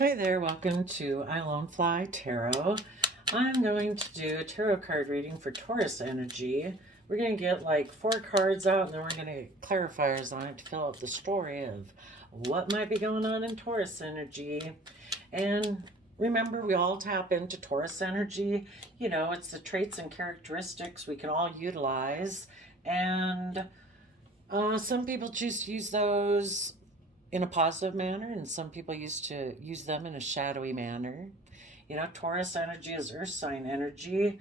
Hi there, welcome to I Lone Fly Tarot. I'm going to do a tarot card reading for Taurus energy. We're going to get like 4 cards out and then we're going to get clarifiers on it to fill out the story of what might be going on in Taurus energy. And remember, we all tap into Taurus energy. You know, it's the traits and characteristics we can all utilize. And some people choose to use those in a positive manner, and some people used to use them in a shadowy manner. You know, Taurus energy is earth sign energy,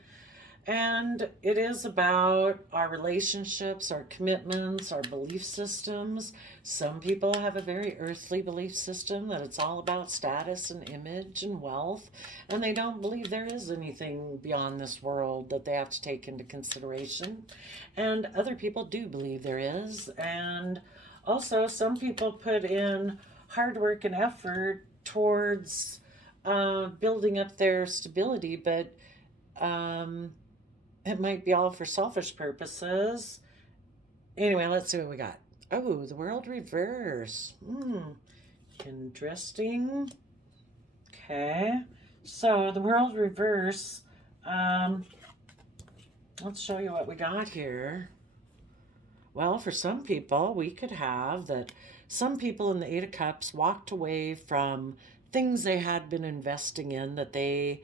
and it is about our relationships, our commitments, our belief systems. Some people have a very earthly belief system that it's all about status and image and wealth, and they don't believe there is anything beyond this world that they have to take into consideration. And other people do believe there is. And also, some people put in hard work and effort towards building up their stability, but um, it might be all for selfish purposes. Anyway, let's see what we got. Oh, the world reverse. Interesting. Okay. So the world reverse. Um, let's show you what we got here. Well, for some people, we could have that some people in the Eight of Cups walked away from things they had been investing in that they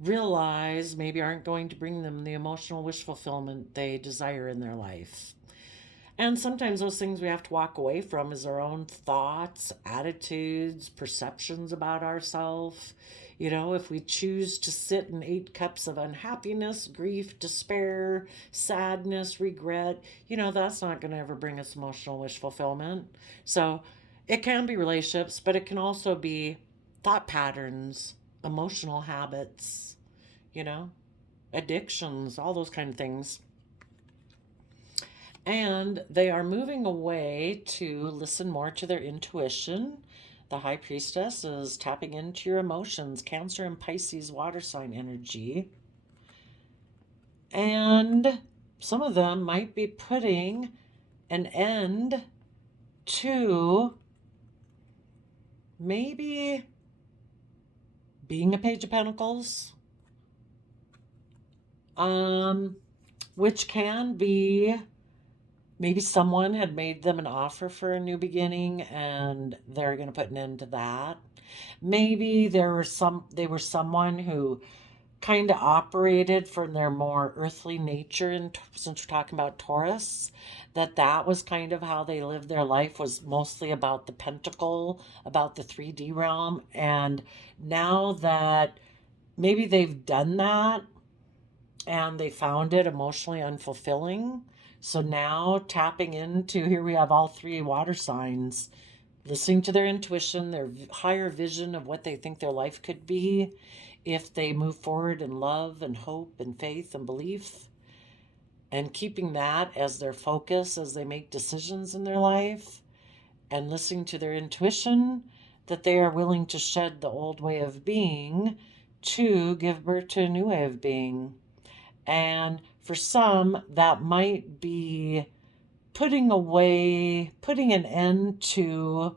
realize maybe aren't going to bring them the emotional wish fulfillment they desire in their life. And sometimes those things we have to walk away from is our own thoughts, attitudes, perceptions about ourselves. You know, if we choose to sit in 8 cups of unhappiness, grief, despair, sadness, regret, you know, that's not going to ever bring us emotional wish fulfillment. So it can be relationships, but it can also be thought patterns, emotional habits, you know, addictions, all those kind of things. And they are moving away to listen more to their intuition. The High Priestess is tapping into your emotions, Cancer and Pisces water sign energy. And some of them might be putting an end to maybe being a Page of Pentacles, which can be maybe someone had made them an offer for a new beginning and they're going to put an end to that. Maybe they were someone who kind of operated from their more earthly nature, and since we're talking about Taurus, that was kind of how they lived their life, was mostly about the pentacle, about the 3D realm. And now that maybe they've done that and they found it emotionally unfulfilling, so now tapping into, here we have all 3 water signs, listening to their intuition, their higher vision of what they think their life could be if they move forward in love and hope and faith and belief, and keeping that as their focus as they make decisions in their life, and listening to their intuition that they are willing to shed the old way of being to give birth to a new way of being. And for some, that might be putting an end to,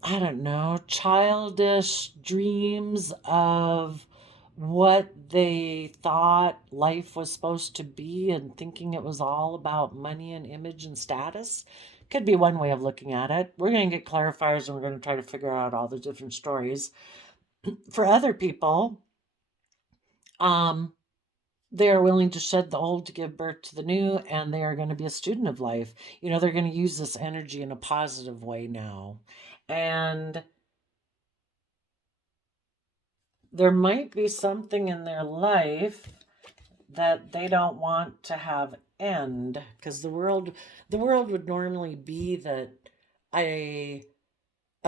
I don't know, childish dreams of what they thought life was supposed to be and thinking it was all about money and image and status. Could be one way of looking at it. We're going to get clarifiers and we're going to try to figure out all the different stories. For other people, they are willing to shed the old to give birth to the new, and they are going to be a student of life. You know, they're going to use this energy in a positive way now. And there might be something in their life that they don't want to have end, because the world would normally be that a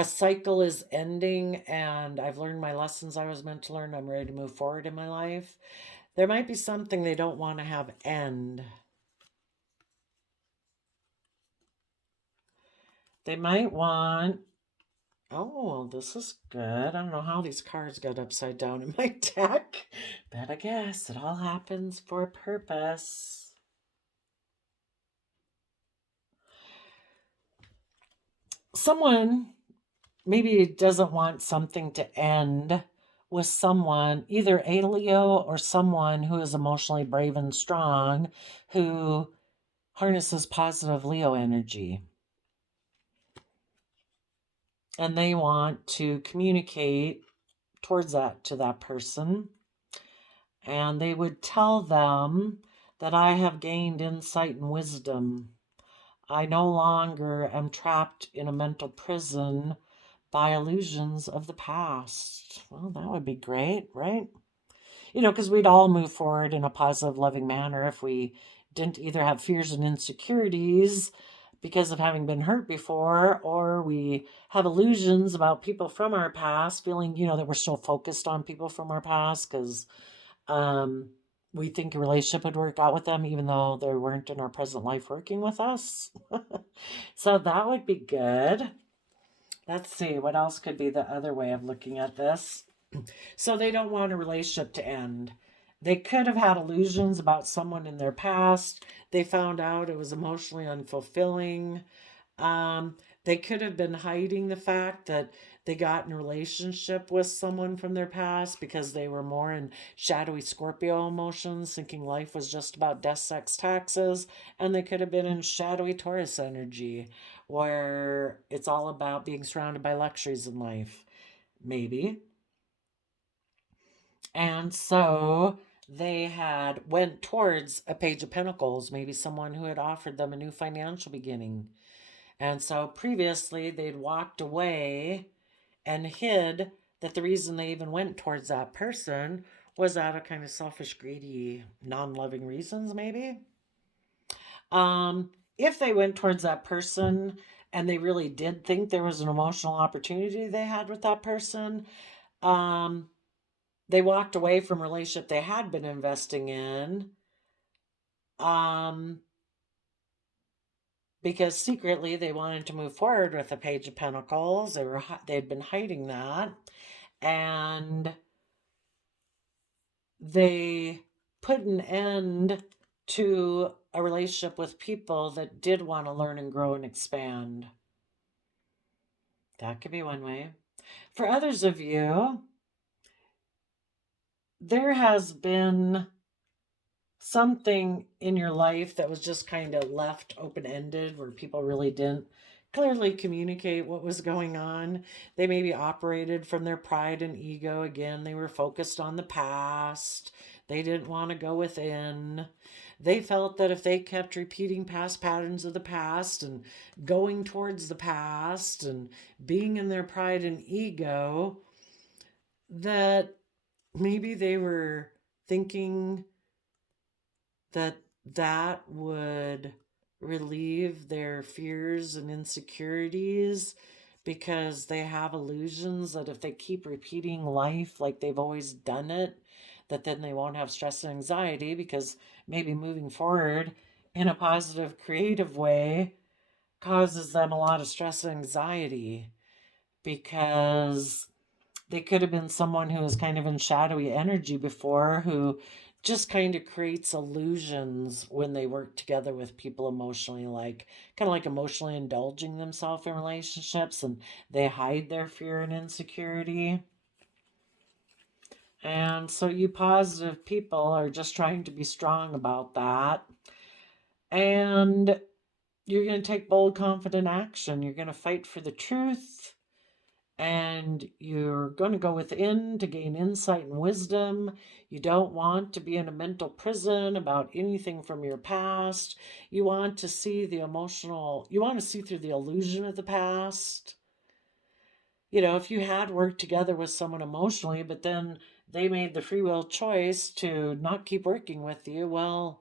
cycle is ending and I've learned my lessons I was meant to learn. I'm ready to move forward in my life. There might be something they don't want to have end. They might want, oh, this is good. I don't know how these cards got upside down in my deck, but I guess it all happens for a purpose. Someone maybe doesn't want something to end with someone, either a Leo or someone who is emotionally brave and strong, who harnesses positive Leo energy. And they want to communicate towards that to that person. And they would tell them that I have gained insight and wisdom. I no longer am trapped in a mental prison by illusions of the past. Well, that would be great, right? Because we'd all move forward in a positive, loving manner if we didn't either have fears and insecurities because of having been hurt before, or we have illusions about people from our past, feeling, that we're still focused on people from our past because we think a relationship would work out with them, even though they weren't in our present life working with us. So that would be good. Let's see, what else could be the other way of looking at this? So they don't want a relationship to end. They could have had illusions about someone in their past. They found out it was emotionally unfulfilling. They could have been hiding the fact that they got in a relationship with someone from their past because they were more in shadowy Scorpio emotions, thinking life was just about death, sex, taxes. And they could have been in shadowy Taurus energy, where it's all about being surrounded by luxuries in life. Maybe. And so they had went towards a Page of Pentacles, maybe someone who had offered them a new financial beginning. And so previously they'd walked away and hid that the reason they even went towards that person was out of kind of selfish, greedy, non-loving reasons, maybe. If they went towards that person and they really did think there was an emotional opportunity they had with that person, they walked away from a relationship they had been investing in, because secretly they wanted to move forward with the Page of Pentacles. They'd been hiding that, and they put an end to a relationship with people that did want to learn and grow and expand. That could be one way. For others of you, there has been something in your life that was just kind of left open-ended, where people really didn't clearly communicate what was going on. They maybe operated from their pride and ego. Again, they were focused on the past. They didn't want to go within. They felt that if they kept repeating past patterns of the past and going towards the past and being in their pride and ego, that maybe they were thinking that that would relieve their fears and insecurities, because they have illusions that if they keep repeating life like they've always done it, that then they won't have stress and anxiety, because maybe moving forward in a positive, creative way causes them a lot of stress and anxiety, because they could have been someone who was kind of in shadowy energy before, who just kind of creates illusions when they work together with people emotionally, like kind of like emotionally indulging themselves in relationships, and they hide their fear and insecurity. And so you positive people are just trying to be strong about that. And you're going to take bold, confident action. You're going to fight for the truth. And you're going to go within to gain insight and wisdom. You don't want to be in a mental prison about anything from your past. You want to see the emotional, you want to see through the illusion of the past. If you had worked together with someone emotionally, but then they made the free will choice to not keep working with you, well,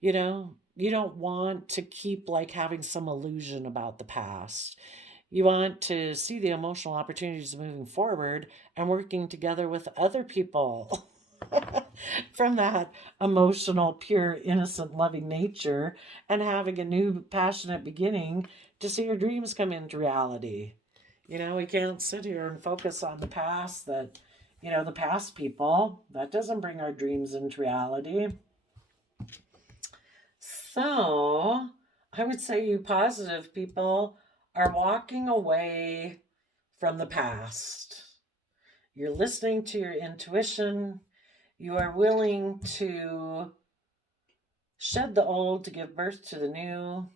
you don't want to keep like having some illusion about the past. You want to see the emotional opportunities moving forward and working together with other people from that emotional, pure, innocent, loving nature, and having a new passionate beginning to see your dreams come into reality. We can't sit here and focus on the past, the past people. That doesn't bring our dreams into reality. So I would say you positive people are walking away from the past. You're listening to your intuition. You are willing to shed the old to give birth to the new.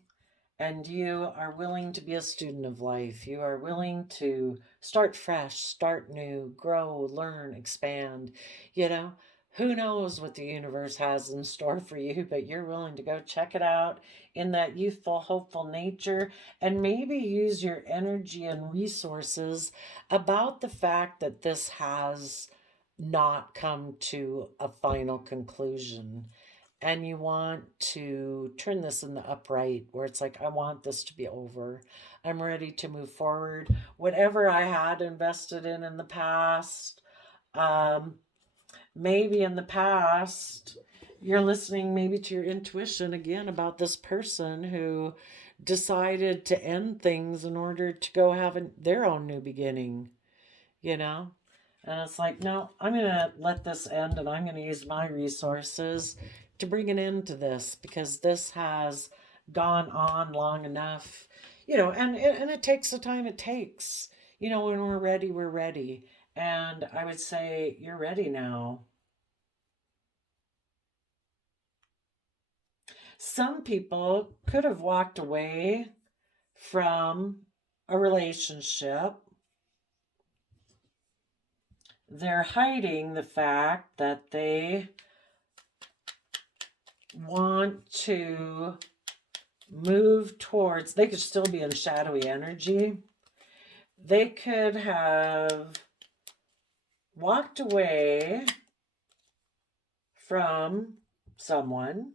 And you are willing to be a student of life. You are willing to start fresh, start new, grow, learn, expand. You know, who knows what the universe has in store for you, but you're willing to go check it out in that youthful, hopeful nature and maybe use your energy and resources about the fact that this has not come to a final conclusion, and you want to turn this in the upright where it's like, I want this to be over. I'm ready to move forward. Whatever I had invested in the past, maybe in the past, you're listening maybe to your intuition again about this person who decided to end things in order to go have their own new beginning, you know? And it's like, no, I'm going to let this end and I'm going to use my resources to bring an end to this because this has gone on long enough, you know, and it takes the time it takes. You know, when we're ready, we're ready. And I would say you're ready now. Some people could have walked away from a relationship. They're hiding the fact that they want to move towards, they could still be in shadowy energy. They could have walked away from someone.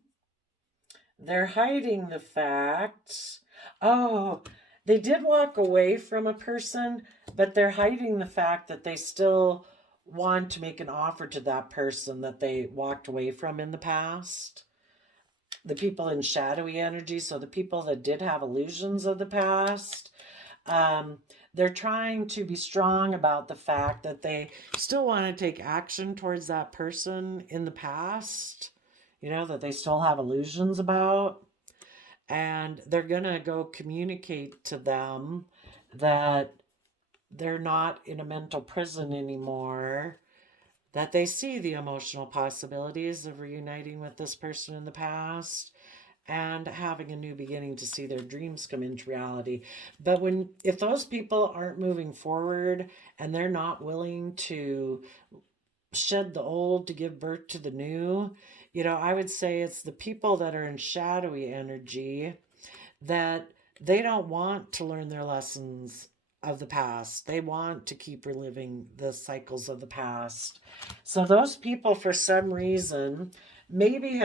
They're hiding the fact, oh, they did walk away from a person, but they're hiding the fact that they still want to make an offer to that person that they walked away from in the past. The people in shadowy energy, so the people that did have illusions of the past, they're trying to be strong about the fact that they still want to take action towards that person in the past, you know, that they still have illusions about. And they're going to go communicate to them that they're not in a mental prison anymore, that they see the emotional possibilities of reuniting with this person in the past and having a new beginning to see their dreams come into reality. But if those people aren't moving forward and they're not willing to shed the old to give birth to the new, you know, I would say it's the people that are in shadowy energy that they don't want to learn their lessons of the past. They want to keep reliving the cycles of the past. So those people, for some reason, maybe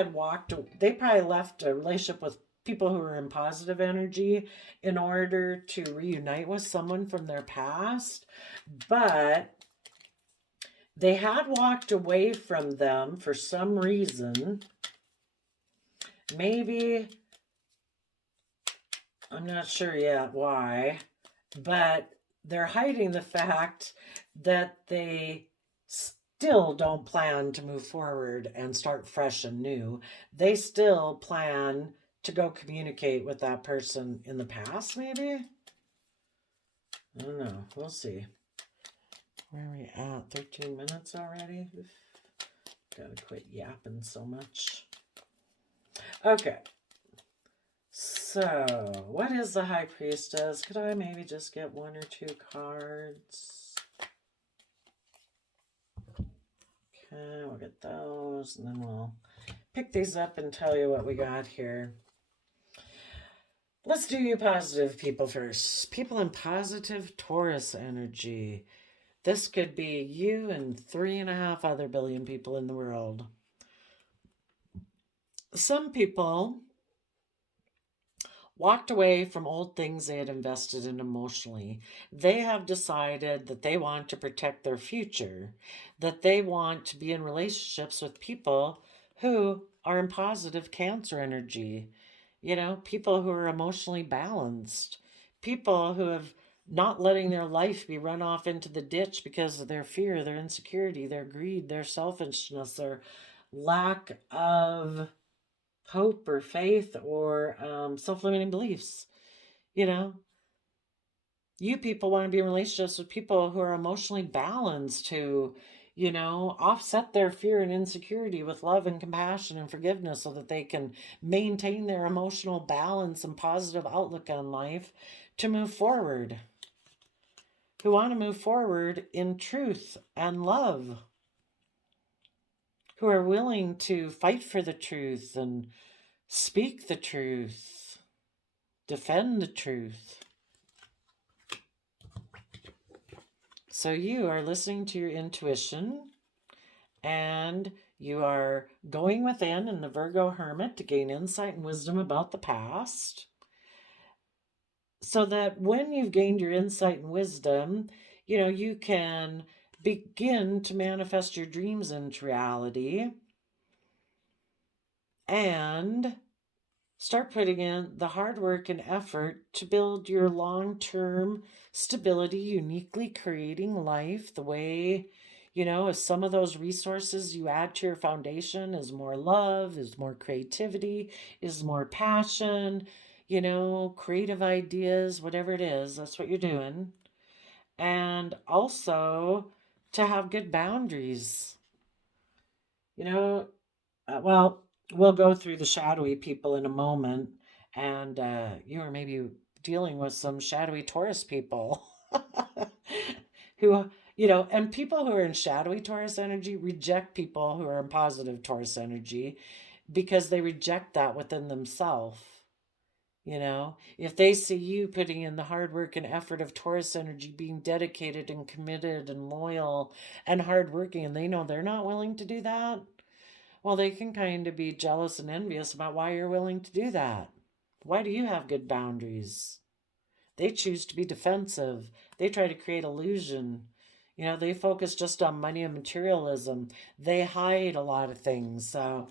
they probably left a relationship with people who are in positive energy in order to reunite with someone from their past, but they had walked away from them for some reason. Maybe, I'm not sure yet why, but they're hiding the fact that they still don't plan to move forward and start fresh and new. They still plan to go communicate with that person in the past, maybe? I don't know. We'll see. Where are we at? 13 minutes already? Gotta quit yapping so much. Okay. So, what is the High Priestess? Could I maybe just get one or two cards? Okay, we'll get those, and then we'll pick these up and tell you what we got here. Let's do you positive people first. People in positive Taurus energy. This could be you and 3.5 other billion people in the world. Some people walked away from old things they had invested in emotionally. They have decided that they want to protect their future, that they want to be in relationships with people who are in positive Cancer energy, you know, people who are emotionally balanced, people who have not letting their life be run off into the ditch because of their fear, their insecurity, their greed, their selfishness, their lack of hope or faith or self-limiting beliefs, you know. You people want to be in relationships with people who are emotionally balanced, who, offset their fear and insecurity with love and compassion and forgiveness so that they can maintain their emotional balance and positive outlook on life to move forward. Who want to move forward in truth and love. Who are willing to fight for the truth and speak the truth, defend the truth. So you are listening to your intuition, and you are going within in the Virgo Hermit to gain insight and wisdom about the past, so that when you've gained your insight and wisdom, you can begin to manifest your dreams into reality and start putting in the hard work and effort to build your long-term stability, uniquely creating life the way, as some of those resources you add to your foundation is more love, is more creativity, is more passion, creative ideas, whatever it is, that's what you're doing. And also to have good boundaries. Well, we'll go through the shadowy people in a moment, and you are maybe dealing with some shadowy Taurus people who, and people who are in shadowy Taurus energy reject people who are in positive Taurus energy because they reject that within themselves. If they see you putting in the hard work and effort of Taurus energy, being dedicated and committed and loyal and hardworking, and they know they're not willing to do that, well, they can kind of be jealous and envious about why you're willing to do that. Why do you have good boundaries? They choose to be defensive. They try to create illusion. They focus just on money and materialism. They hide a lot of things. So,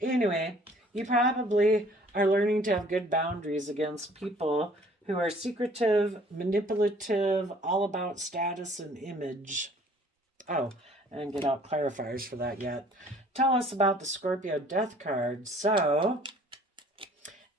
anyway, you probably are learning to have good boundaries against people who are secretive, manipulative, all about status and image. Oh, I didn't get out clarifiers for that yet. Tell us about the Scorpio death card. So,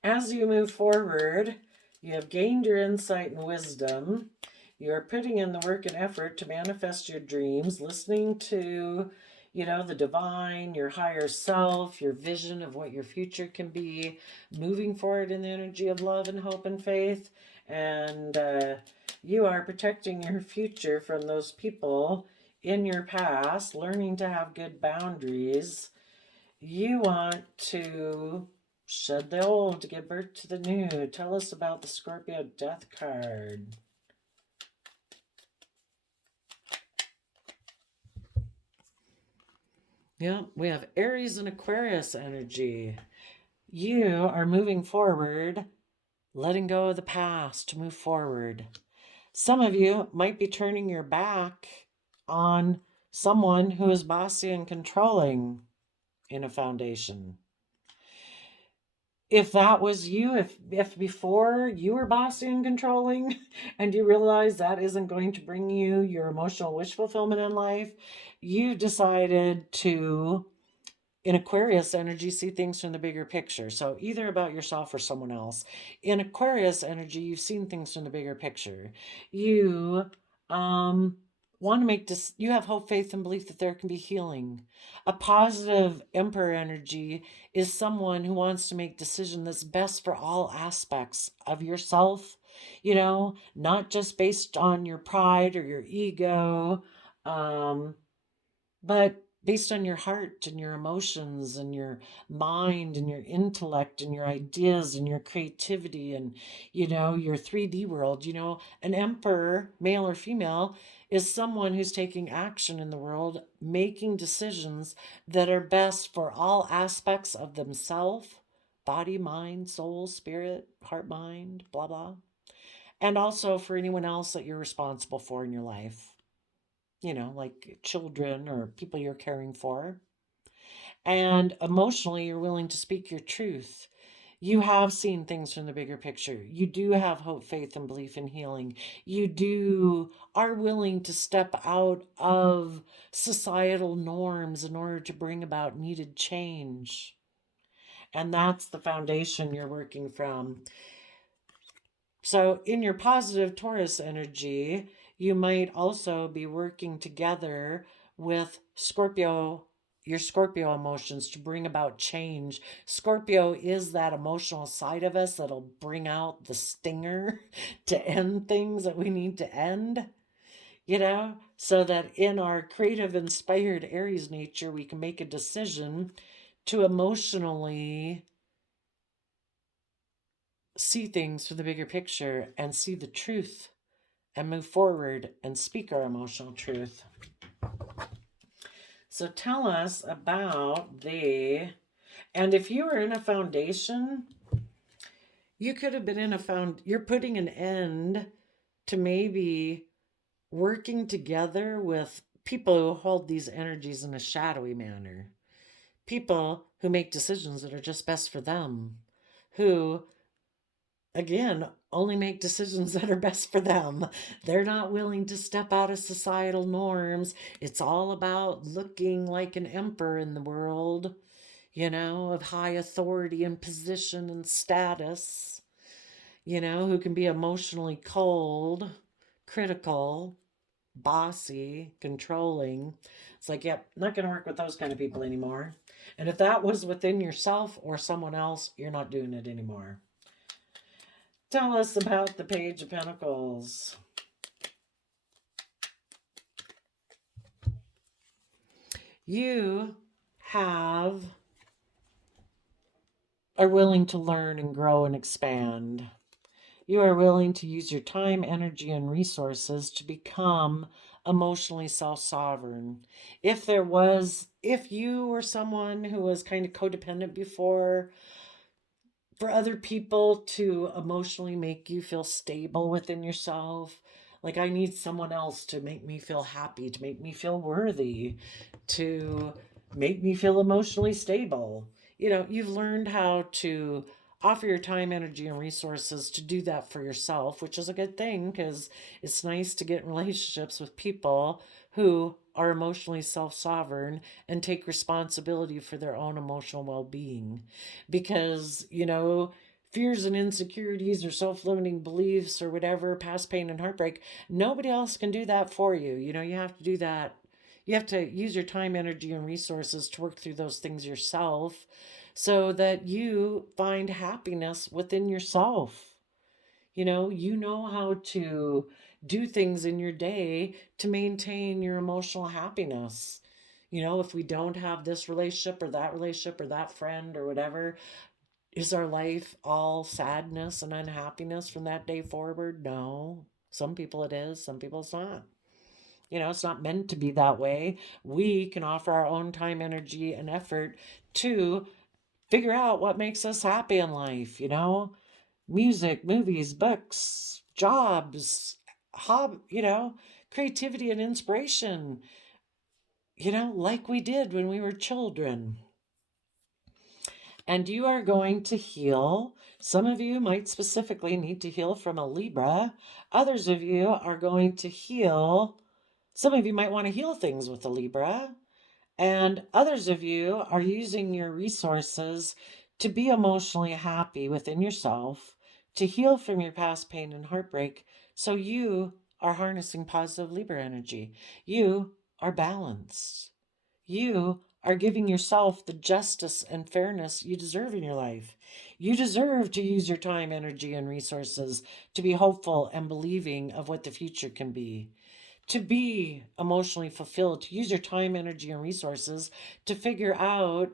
as you move forward, you have gained your insight and wisdom. You are putting in the work and effort to manifest your dreams, listening to, the divine, your higher self, your vision of what your future can be, moving forward in the energy of love and hope and faith. And you are protecting your future from those people in your past, learning to have good boundaries. You want to shed the old to give birth to the new. Tell us about the Scorpio death card. Yeah, we have Aries and Aquarius energy. You are moving forward, letting go of the past to move forward. Some of you might be turning your back on someone who is bossy and controlling in a foundation. If that was you, if before you were bossy and controlling and you realize that isn't going to bring you your emotional wish fulfillment in life, you decided to, in Aquarius energy, see things from the bigger picture. So either about yourself or someone else. In Aquarius energy, you've seen things from the bigger picture. You want to make this, you have hope, faith, and belief that there can be healing. A positive Emperor energy is someone who wants to make decision that's best for all aspects of yourself, not just based on your pride or your ego, but based on your heart and your emotions and your mind and your intellect and your ideas and your creativity and, your 3D world. An emperor, male or female, is someone who's taking action in the world, making decisions that are best for all aspects of themselves, body, mind, soul, spirit, heart, mind, blah, blah. And also for anyone else that you're responsible for in your life, like children or people you're caring for. And emotionally, you're willing to speak your truth. You have seen things from the bigger picture. You do have hope, faith, and belief in healing. You are willing to step out of societal norms in order to bring about needed change. And that's the foundation you're working from. So in your positive Taurus energy, you might also be working together with your Scorpio emotions to bring about change. Scorpio is that emotional side of us that'll bring out the stinger to end things that we need to end, so that in our creative, inspired Aries nature, we can make a decision to emotionally see things for the bigger picture and see the truth and move forward and speak our emotional truth. So tell us about and if you were in a foundation, you could have been you're putting an end to maybe working together with people who hold these energies in a shadowy manner. People who make decisions that are just best for them, who, again, only make decisions that are best for them. They're not willing to step out of societal norms. It's all about looking like an emperor in the world, of high authority and position and status, who can be emotionally cold, critical, bossy, controlling. It's like, yep, not going to work with those kind of people anymore. And if that was within yourself or someone else, you're not doing it anymore. Tell us about the Page of Pentacles. You are willing to learn and grow and expand. You are willing to use your time, energy, and resources to become emotionally self-sovereign. If you were someone who was kind of codependent before, for other people to emotionally make you feel stable within yourself, like I need someone else to make me feel happy, to make me feel worthy, to make me feel emotionally stable. You've learned how to offer your time, energy, and resources to do that for yourself, which is a good thing because it's nice to get in relationships with people who are emotionally self-sovereign and take responsibility for their own emotional well-being. Because, fears and insecurities or self-limiting beliefs or whatever, past pain and heartbreak, nobody else can do that for you. You have to do that. You have to use your time, energy, and resources to work through those things yourself so that you find happiness within yourself. You know how to do things in your day to maintain your emotional happiness. If we don't have this relationship or that friend or whatever, is our life all sadness and unhappiness from that day forward? No. Some people it is, some people it's not. It's not meant to be that way. We can offer our own time, energy, and effort to figure out what makes us happy in life, music, movies, books, jobs, creativity and inspiration, like we did when we were children. And you are going to heal. Some of you might specifically need to heal from a Libra. Others of you are going to heal. Some of you might want to heal things with a Libra. And others of you are using your resources to be emotionally happy within yourself, to heal from your past pain and heartbreak. So you are harnessing positive Libra energy. You are balanced. You are giving yourself the justice and fairness you deserve in your life. You deserve to use your time, energy, and resources to be hopeful and believing of what the future can be. To be emotionally fulfilled, to use your time, energy, and resources to figure out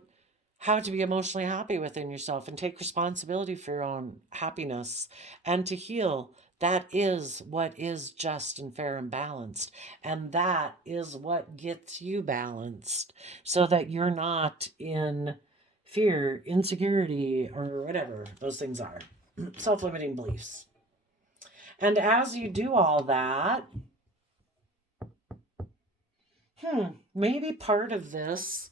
how to be emotionally happy within yourself and take responsibility for your own happiness and to heal. That is what is just and fair and balanced. And that is what gets you balanced so that you're not in fear, insecurity, or whatever those things are, self-limiting beliefs. And as you do all that, maybe part of this,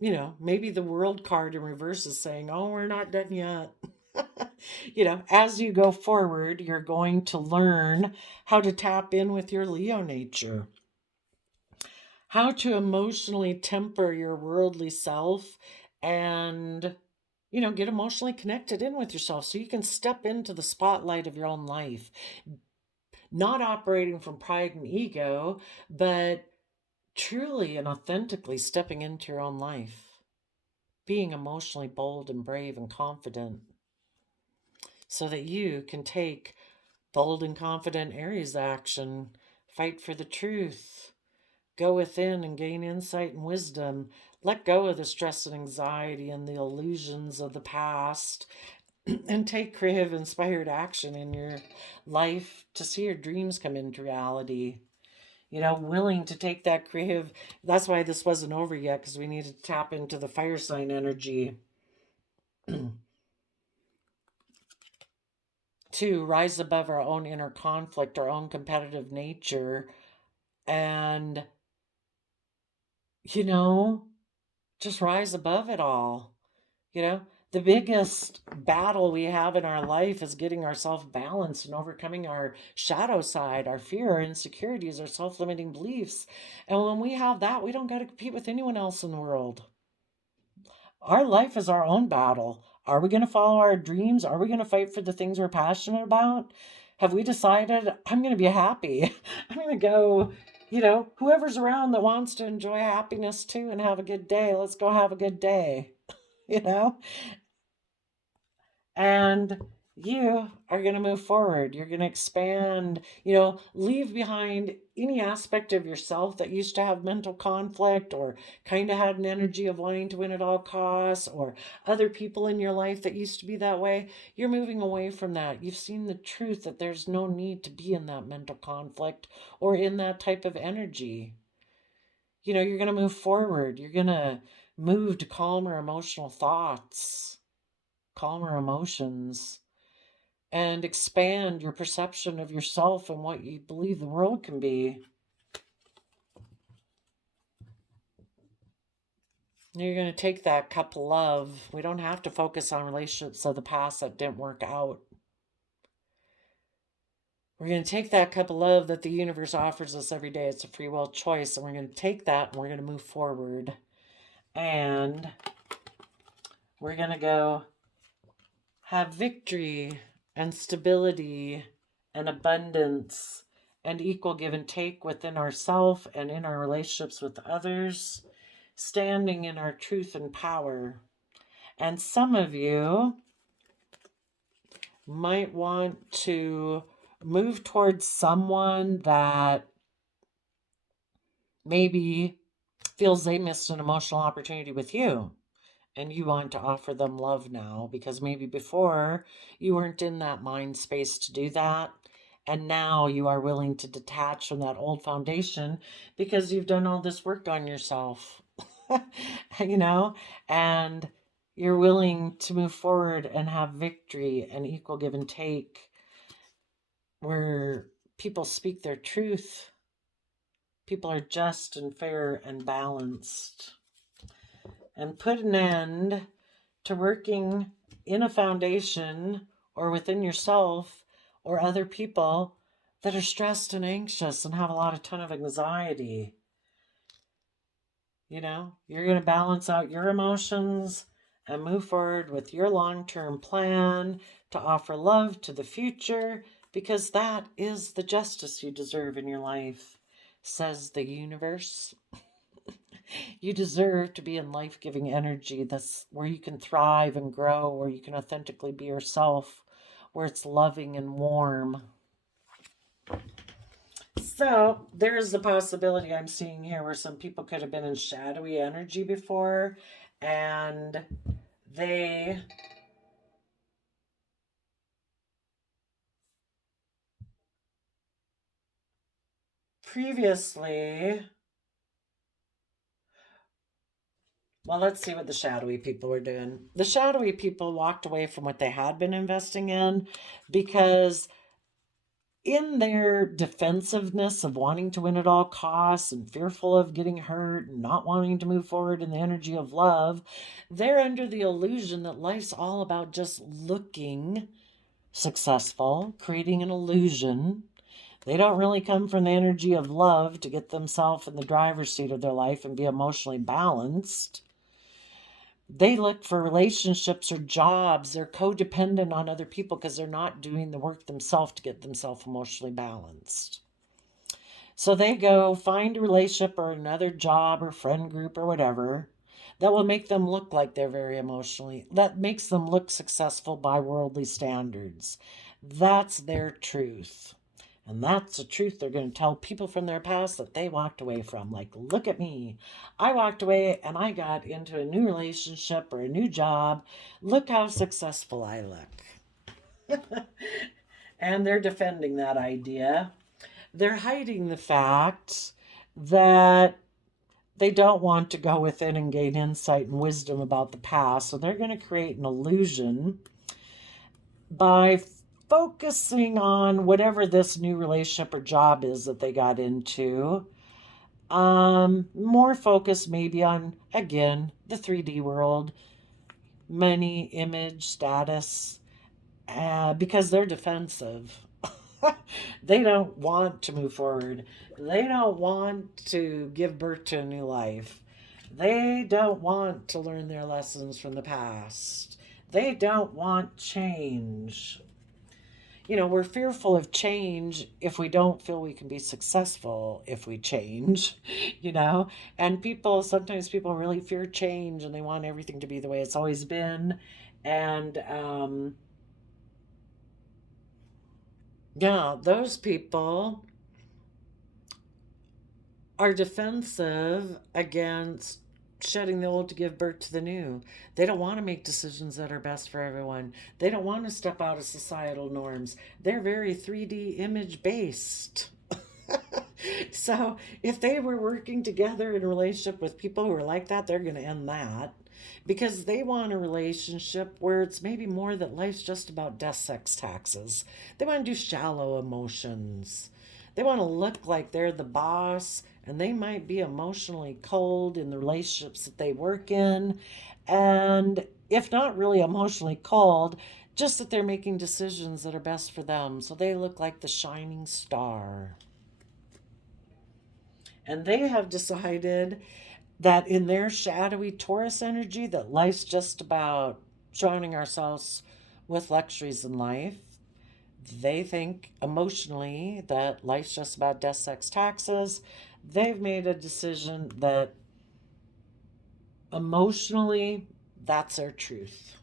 maybe the world card in reverse is saying, oh, we're not done yet. As you go forward, you're going to learn how to tap in with your Leo nature, how to emotionally temper your worldly self and get emotionally connected in with yourself so you can step into the spotlight of your own life. Not operating from pride and ego, but truly and authentically stepping into your own life. Being emotionally bold and brave and confident so that you can take bold and confident Aries action, fight for the truth, go within and gain insight and wisdom, let go of the stress and anxiety and the illusions of the past, and take creative, inspired action in your life to see your dreams come into reality. Willing to take that creative. That's why this wasn't over yet, because we need to tap into the fire sign energy to rise above our own inner conflict, our own competitive nature, and, just rise above it all. The biggest battle we have in our life is getting ourselves balanced and overcoming our shadow side, our fear, our insecurities, our self-limiting beliefs. And when we have that, we don't got to compete with anyone else in the world. Our life is our own battle. Are we going to follow our dreams? Are we going to fight for the things we're passionate about? Have we decided, I'm going to be happy? I'm going to go, whoever's around that wants to enjoy happiness too and have a good day, let's go have a good day, And you are going to move forward. You're going to expand, leave behind any aspect of yourself that used to have mental conflict or kind of had an energy of wanting to win at all costs, or other people in your life that used to be that way. You're moving away from that. You've seen the truth that there's no need to be in that mental conflict or in that type of energy. You're going to move forward. You're going to move to calmer emotional thoughts, calmer emotions, and expand your perception of yourself and what you believe the world can be. You're going to take that cup of love. We don't have to focus on relationships of the past that didn't work out. We're going to take that cup of love that the universe offers us every day. It's a free will choice. And we're going to take that and we're going to move forward. And we're going to go have victory and stability and abundance and equal give and take within ourselves and in our relationships with others, standing in our truth and power. And some of you might want to move towards someone that maybe feels they missed an emotional opportunity with you. And you want to offer them love now because maybe before you weren't in that mind space to do that. And now you are willing to detach from that old foundation because you've done all this work on yourself, and you're willing to move forward and have victory and equal give and take where people speak their truth. People are just and fair and balanced. And put an end to working in a foundation or within yourself or other people that are stressed and anxious and have a ton of anxiety. You're going to balance out your emotions and move forward with your long-term plan to offer love to the future, because that is the justice you deserve in your life, says the universe. You deserve to be in life-giving energy. That's where you can thrive and grow, where you can authentically be yourself, where it's loving and warm. So there's the possibility I'm seeing here where some people could have been in shadowy energy before, and they previously... Well, let's see what the shadowy people were doing. The shadowy people walked away from what they had been investing in because in their defensiveness of wanting to win at all costs and fearful of getting hurt and not wanting to move forward in the energy of love, they're under the illusion that life's all about just looking successful, creating an illusion. They don't really come from the energy of love to get themselves in the driver's seat of their life and be emotionally balanced. They look for relationships or jobs. They're codependent on other people because they're not doing the work themselves to get themselves emotionally balanced. So they go find a relationship or another job or friend group or whatever that will make them look like they're very emotionally, that makes them look successful by worldly standards. That's their truth. And that's the truth they're going to tell people from their past that they walked away from. Like, look at me. I walked away and I got into a new relationship or a new job. Look how successful I look. And they're defending that idea. They're hiding the fact that they don't want to go within and gain insight and wisdom about the past. So they're going to create an illusion by focusing on whatever this new relationship or job is that they got into. More focus maybe on, again, the 3D world, money, image, status, because they're defensive. They don't want to move forward. They don't want to give birth to a new life. They don't want to learn their lessons from the past. They don't want change. You know, we're fearful of change if we don't feel we can be successful if we change, you know? And sometimes people really fear change and they want everything to be the way it's always been. And, yeah, those people are defensive against shedding the old to give birth to the new. They don't want to make decisions that are best for everyone. They don't want to step out of societal norms. They're very 3D image based. So if they were working together in a relationship with people who are like that, they're going to end that because they want a relationship where it's maybe more that life's just about death, sex, taxes. They want to do shallow emotions. They want to look like they're the boss, and they might be emotionally cold in the relationships that they work in. And if not really emotionally cold, just that they're making decisions that are best for them. So they look like the shining star. And they have decided that in their shadowy Taurus energy, that life's just about surrounding ourselves with luxuries in life. They think emotionally that life's just about death, sex, taxes. They've made a decision that emotionally, that's their truth.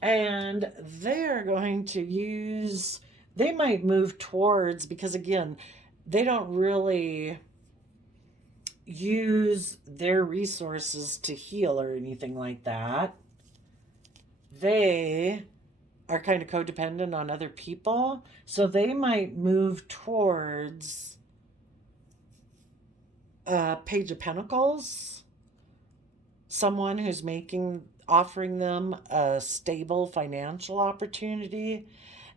And they're going to they might move towards, because again, they don't really use their resources to heal or anything like that. They are kind of codependent on other people. So they might move towards Page of Pentacles, someone who's offering them a stable financial opportunity,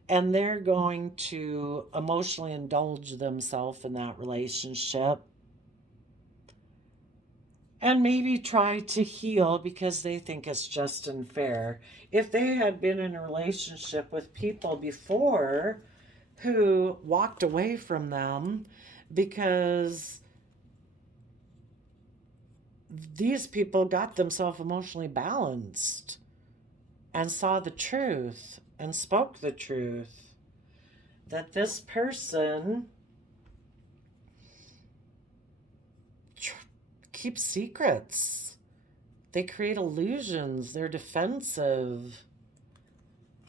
and they're going to emotionally indulge themselves in that relationship and maybe try to heal because they think it's just and fair. If they had been in a relationship with people before who walked away from them because these people got themselves emotionally balanced and saw the truth and spoke the truth, that this person keep secrets. They create illusions. They're defensive.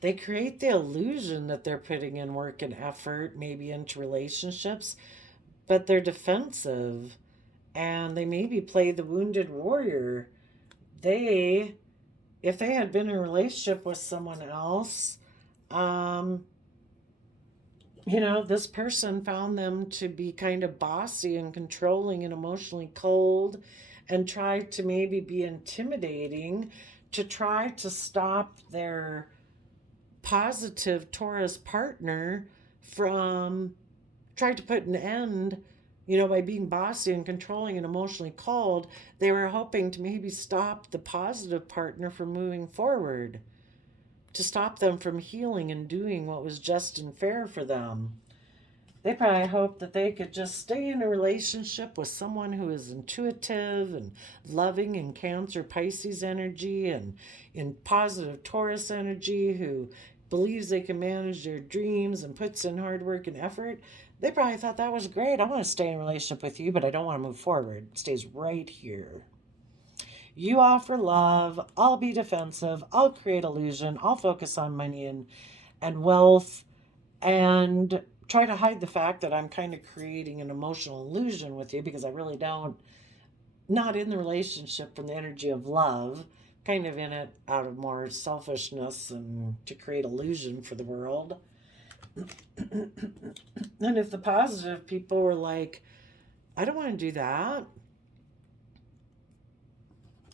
They create the illusion that they're putting in work and effort, maybe into relationships, but they're defensive. And they maybe play the wounded warrior. If they had been in a relationship with someone else, this person found them to be kind of bossy and controlling and emotionally cold and tried to maybe be intimidating to try to stop their positive Taurus partner from trying to put an end, by being bossy and controlling and emotionally cold. They were hoping to maybe stop the positive partner from moving forward, to stop them from healing and doing what was just and fair for them. They probably hoped that they could just stay in a relationship with someone who is intuitive and loving in Cancer Pisces energy and in positive Taurus energy, who believes they can manage their dreams and puts in hard work and effort. They probably thought that was great. I want to stay in a relationship with you, but I don't want to move forward. It stays right here. You offer love, I'll be defensive, I'll create illusion, I'll focus on money and wealth and try to hide the fact that I'm kind of creating an emotional illusion with you because I really don't, not in the relationship from the energy of love, kind of in it out of more selfishness and to create illusion for the world. And if the positive people were like, I don't want to do that.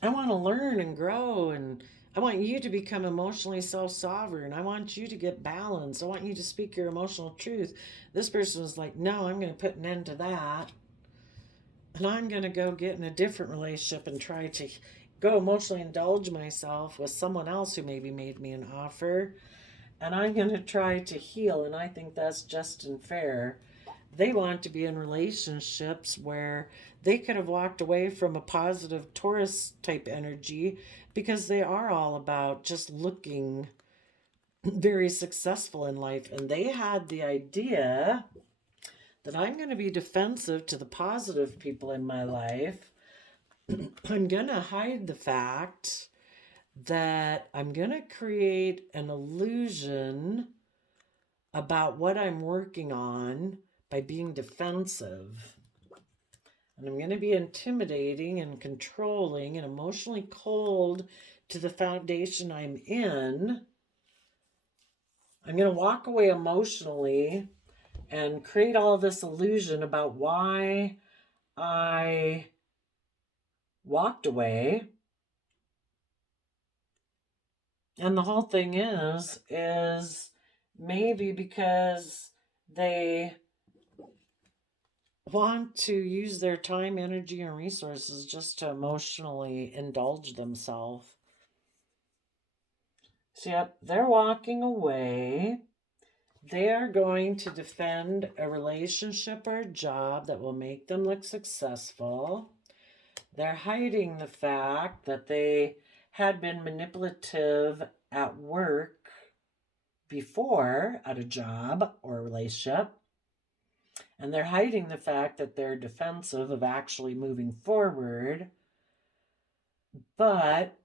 I want to learn and grow, and I want you to become emotionally self-sovereign. I want you to get balanced. I want you to speak your emotional truth. This person was like, no, I'm going to put an end to that. And I'm going to go get in a different relationship and try to go emotionally indulge myself with someone else who maybe made me an offer. And I'm going to try to heal. And I think that's just and fair. They want to be in relationships where they could have walked away from a positive Taurus type energy because they are all about just looking very successful in life. And they had the idea that I'm going to be defensive to the positive people in my life. I'm going to hide the fact that I'm going to create an illusion about what I'm working on by being defensive. And I'm going to be intimidating and controlling and emotionally cold to the foundation I'm in. I'm going to walk away emotionally and create all this illusion about why I walked away. And the whole thing is maybe because they want to use their time, energy, and resources just to emotionally indulge themselves. So, yep, they're walking away. They are going to defend a relationship or a job that will make them look successful. They're hiding the fact that they had been manipulative at work before, at a job or a relationship. And they're hiding the fact that they're defensive of actually moving forward. But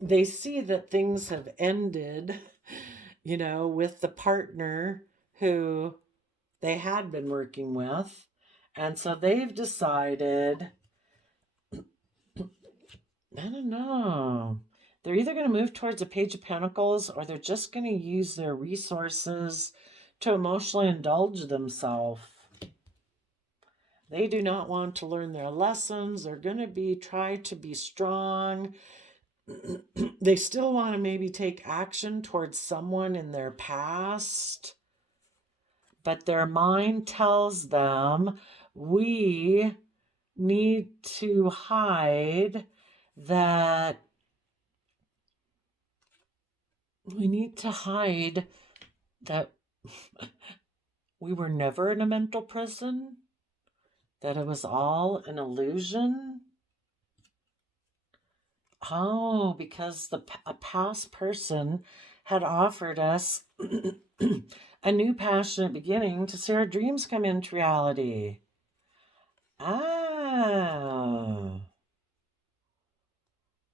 they see that things have ended, with the partner who they had been working with. And so they've decided, I don't know, they're either going to move towards a Page of Pentacles or they're just going to use their resources to emotionally indulge themselves. They do not want to learn their lessons. They're going to try to be strong. They still want to maybe take action towards someone in their past. But their mind tells them, we need to hide that. We need to hide that we were never in a mental prison. That it was all an illusion? Oh, because a past person had offered us a new passionate beginning to see our dreams come into reality. Ah.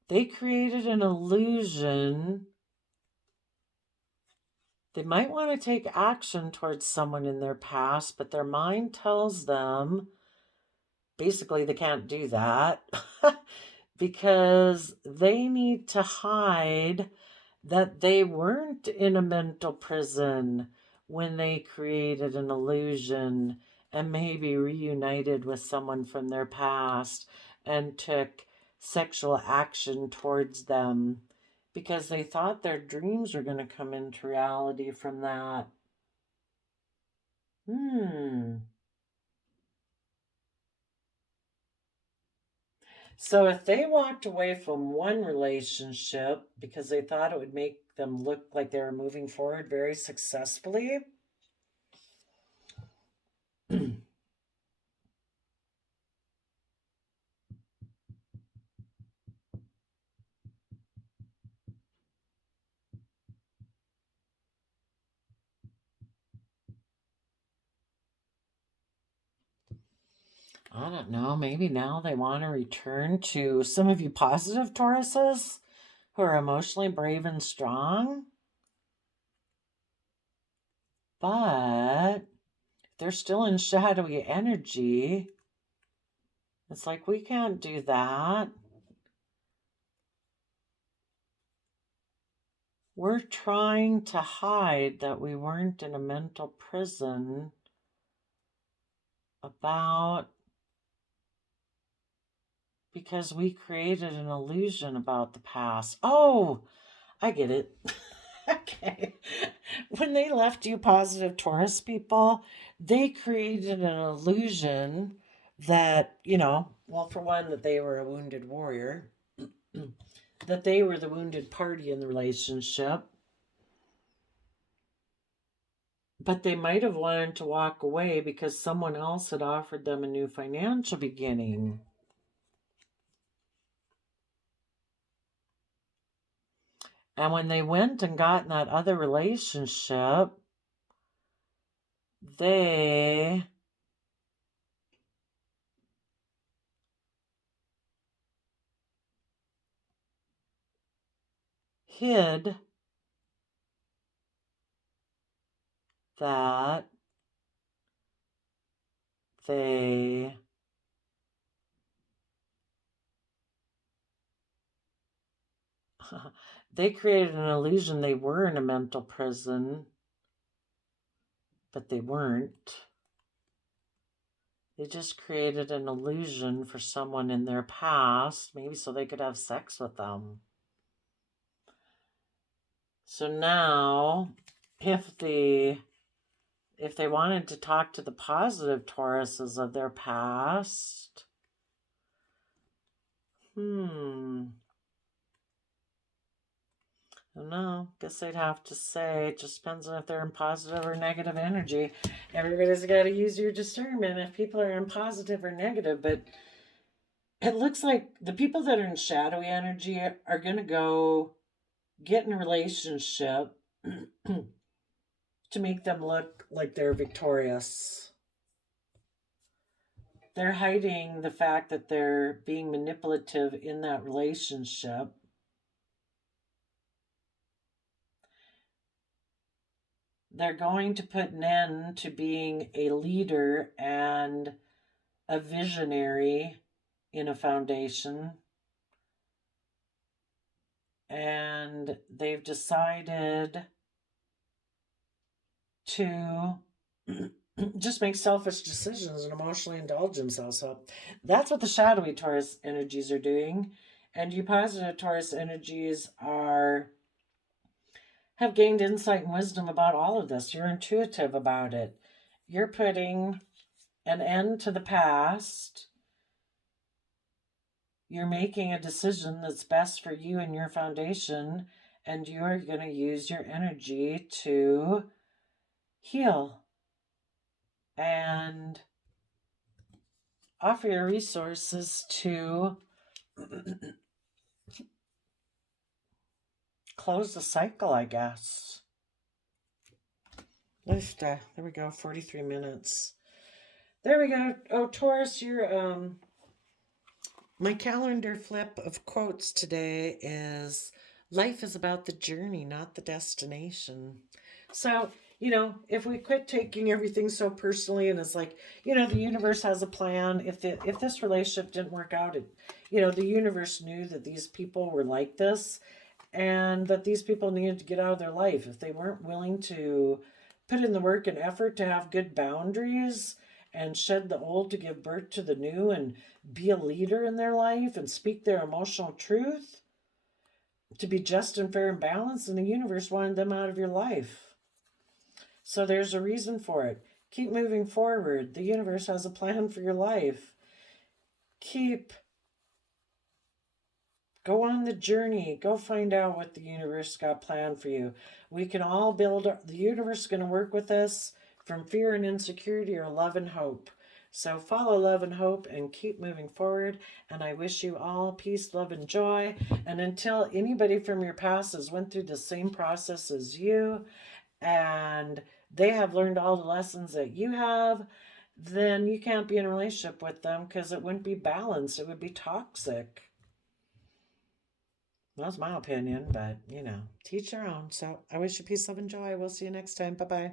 They created an illusion. They might want to take action towards someone in their past, but their mind tells them basically they can't do that because they need to hide that they weren't in a mental prison when they created an illusion and maybe reunited with someone from their past and took sexual action towards them because they thought their dreams were going to come into reality from that. So if they walked away from one relationship because they thought it would make them look like they were moving forward very successfully, I don't know, maybe now they want to return to some of you positive Tauruses who are emotionally brave and strong. But they're still in shadowy energy. It's like, we can't do that. We're trying to hide that we weren't in a mental prison because we created an illusion about the past. Oh, I get it. Okay. When they left you positive Taurus people, they created an illusion that, well, for one, that they were a wounded warrior, that they were the wounded party in the relationship. But they might have wanted to walk away because someone else had offered them a new financial beginning. And when they went and got in that other relationship, they hid that they they created an illusion they were in a mental prison, but they weren't. They just created an illusion for someone in their past, maybe so they could have sex with them. So now, if they wanted to talk to the positive Tauruses of their past, I don't know. Guess I'd have to say it just depends on if they're in positive or negative energy. Everybody's got to use your discernment if people are in positive or negative. But it looks like the people that are in shadowy energy are going to go get in a relationship to make them look like they're victorious. They're hiding the fact that they're being manipulative in that relationship. They're going to put an end to being a leader and a visionary in a foundation. And they've decided to just make selfish decisions and emotionally indulge themselves. So that's what the shadowy Taurus energies are doing. And you positive Taurus energies have gained insight and wisdom about all of this. You're intuitive about it. You're putting an end to the past. You're making a decision that's best for you and your foundation, and you are going to use your energy to heal and offer your resources to close the cycle, I guess. There we go, 43 minutes. There we go. Oh, Taurus, my calendar flip of quotes today is life is about the journey, not the destination. So, if we quit taking everything so personally, and it's like, the universe has a plan. If this relationship didn't work out, the universe knew that these people were like this and that these people needed to get out of their life. If they weren't willing to put in the work and effort to have good boundaries and shed the old to give birth to the new and be a leader in their life and speak their emotional truth, to be just and fair and balanced, and the universe wanted them out of your life. So there's a reason for it. Keep moving forward. The universe has a plan for your life. Go on the journey. Go find out what the universe got planned for you. We can all the universe is going to work with us from fear and insecurity or love and hope. So follow love and hope and keep moving forward. And I wish you all peace, love, and joy. And until anybody from your past has went through the same process as you, and they have learned all the lessons that you have, then you can't be in a relationship with them because it wouldn't be balanced. It would be toxic. That's my opinion, but, you know, teach their own. So I wish you peace, love, and joy. We'll see you next time. Bye-bye.